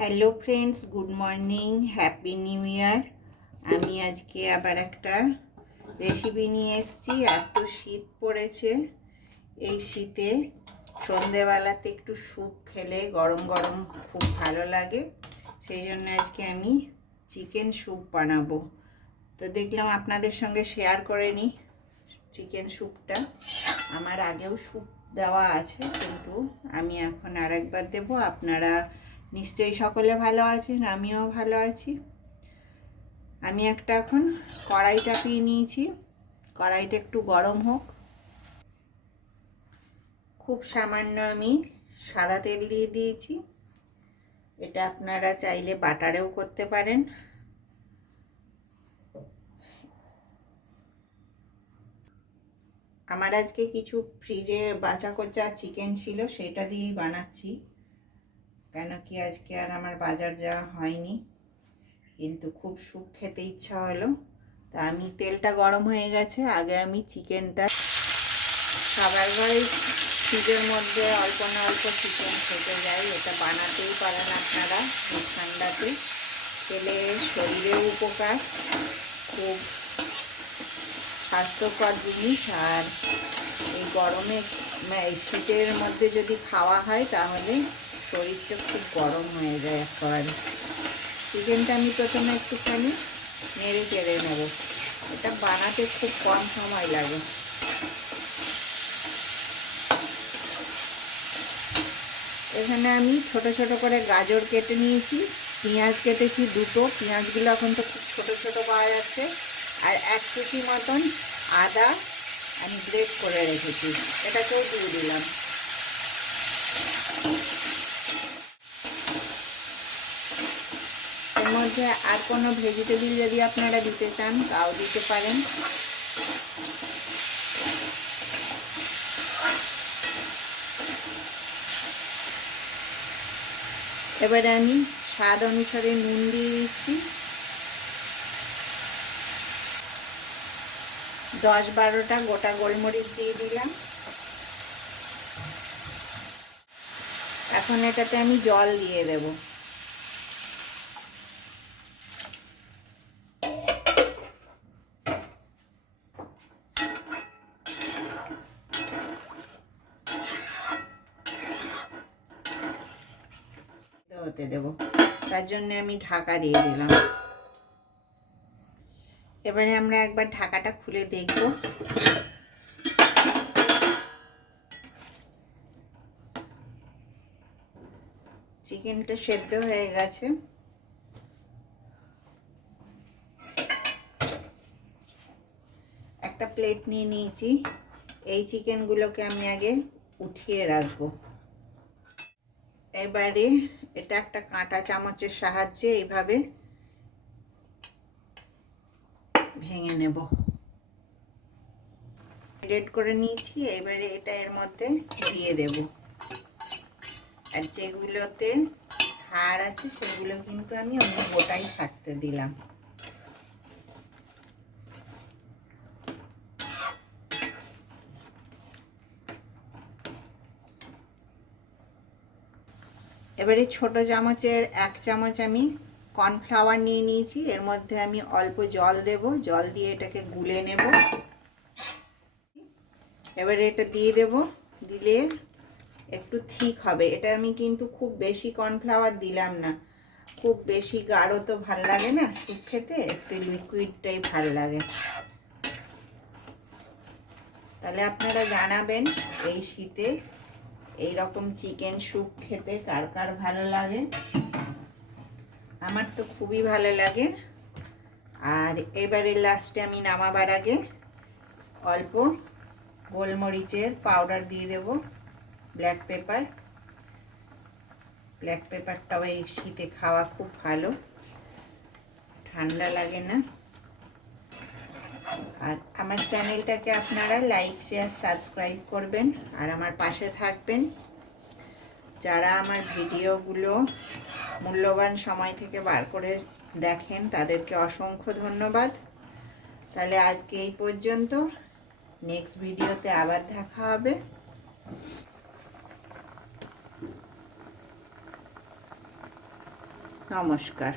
Hello friends, good morning, happy new year. আমি আজকে আবার একটা রেসিপি নিয়ে এসেছি। এত শীত পড়েছে, এই শীতে সন্ধেবেলাতে একটু স্যুপ খেলে গরম গরম খুব ভালো লাগে। সেই জন্য আজকে আমি চিকেন স্যুপ বানাবো। তো দেখলাম আপনাদের সঙ্গে শেয়ার করে নিই চিকেন স্যুপটা। আমার আগেও স্যুপ দেওয়া আছে, কিন্তু আমি এখন আরেকবার দেবো। আপনারা নিশ্চয়ই সকলে ভালো আছেন, আমিও ভালো আছি। আমি একটা এখন কড়াই চাপিয়ে নিয়েছি। কড়াইটা একটু গরম হোক। খুব সামান্য আমি সাদা তেল দিয়ে দিয়েছি। এটা আপনারা চাইলে বাটারেও করতে পারেন। আমার আজকে কিছু ফ্রিজে বাঁচা কোচা চিকেন ছিল, সেটা দিয়েই বানাচ্ছি। কেন কি আজকে আর আমার বাজার যাওয়া হয়নি, কিন্তু খুব স্যুপ খেতে ইচ্ছা হলো। তা আমি তেলটা গরম হয়ে গেছে, আগে আমি চিকেনটা, খাবার ঘরে ফ্রিজের মধ্যে অল্প না অল্প চিকেন থেকে যায়। এটা বানাতেই পারেন আপনারা এই ঠান্ডাতে, খেলে শরীরেও উপকার, খুব স্বাস্থ্যকর জিনিস। আর এই গরমে শীতের মধ্যে যদি খাওয়া হয় তাহলে শরীরটা খুব গরম হয়ে যায় একেবারে। চিকেনটা আমি প্রথমে একটুখানি নেড়ে চেড়ে নেব। এটা বানাতে খুব কম সময় লাগে। এখানে আমি ছোট ছোট করে গাজর কেটে নিয়েছি, পেঁয়াজ কেটেছি দুটো। পেঁয়াজগুলো এখন তো খুব ছোটো ছোটো পাওয়া যাচ্ছে। আর 1 কুচি মতন আদা আমি গ্রেট করে রেখেছি, এটাকেও দিয়ে দিলাম। এর মধ্যে আর কোনো ভেজিটেবল যদি আপনারা দিতে চান তাও দিতে পারেন। এবারে আমি স্বাদ অনুসারে নুন দিয়ে দিচ্ছি। 10-12টা গোটা গোলমরিচ দিয়ে দিলাম। এখন এটাতে আমি জল দিয়ে দেব। হতে দেব, তার জন্য আমি ঢাকা দিয়ে দিলাম। এবারে আমরা একবার ঢাকাটা খুলে দেখব। চিকেনটা সেদ্ধ হয়ে গেছে। একটা প্লেট নিয়ে নিয়েছি। এই চিকেনগুলোকে আমি আগে উঠিয়ে রাখবো। এবারে এটা একটা কাঁটা চামচের সাহায্যে এইভাবে ভেঙে নেব। গ্রেট করে নিয়েছি, এবারে এটা এর মধ্যে দিয়ে দেব। আর যেগুলোতে হাড় আছে সেগুলো কিন্তু আমি অন্য গোটাই থাকতে দিলাম। এবারে ছোট চামচের 1 চামচ আমি কর্নফ্লাওয়ার নিয়ে নিয়েছি। এর মধ্যে আমি অল্প জল দেব, জল দিয়ে এটাকে গুলে নেব। এবারে এটা দিয়ে দেব, দিলে একটু ঠিক হবে। এটা আমি কিন্তু খুব বেশি কর্নফ্লাওয়ার দিলাম না, খুব বেশি গাঢ় তো ভাল লাগে না স্যুপ খেতে, একটু লিকুইডটাই ভাল লাগে। তাহলে আপনারা জানাবেন এই শীতে এই রকম চিকেন স্যুপ খেতে কার কার ভালো লাগে। আমার তো খুবই ভালো লাগে। আর এবারে লাস্টে আমি নামাবার আগে অল্প গোলমরিচের পাউডার দিয়ে দেব, ব্ল্যাক পেপার। ব্ল্যাক পেপারটাও এই শীতে খাওয়া খুব ভালো, ঠান্ডা লাগে না। আর আমার চ্যানেলটাকে আপনারা লাইক শেয়ার সাবস্ক্রাইব করবেন আর আমার পাশে থাকবেন। যারা আমার ভিডিওগুলো মূল্যবান সময় থেকে বার করে দেখেন তাদেরকে অসংখ্য ধন্যবাদ। তাহলে আজকে এই পর্যন্ত, নেক্সট ভিডিওতে আবার দেখা হবে। নমস্কার।